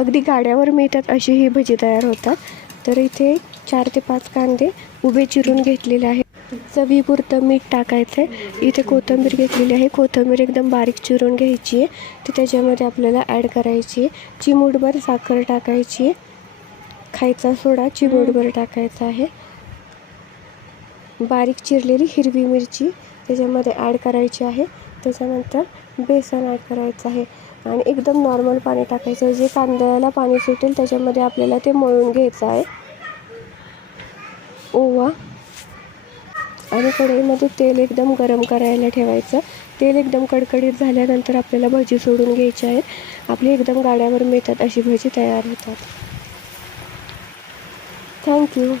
अगदी गाड्यावर मिळतात अशी ही भजी तयार होतात. तर इथे 4 ते 5 कांदे उभे चिरून घेतलेले आहेत. चवीपुरतं मीठ टाकायचं आहे. इथे कोथिंबीर घेतलेली आहे. कोथिंबीर एकदम बारीक चिरून घ्यायची आहे. ती त्याच्यामध्ये आपल्याला ॲड करायची आहे. चिमूटभर साखर टाकायची आहे. खायचा सोडा चिमूटभर टाकायचा आहे. बारीक चिरलेली हिरवी मिरची त्याच्यामध्ये ॲड करायची आहे. त्याच्यानंतर बेसन ॲड करायचं आहे आणि एकदम नॉर्मल पाणी टाकायचं. जे कांद्याला पाणी सुटेल त्याच्यामध्ये आपल्याला ते मळून घ्यायचं आहे. ओवा आणि कढईमध्ये तेल एकदम गरम करायला ठेवायचं. तेल एकदम कडकडीत झाल्यानंतर आपल्याला भजी सोडून घ्यायची आहेत. आपली एकदम गाड्यावर मिळतात अशी भजी तयार होतात. थँक्यू.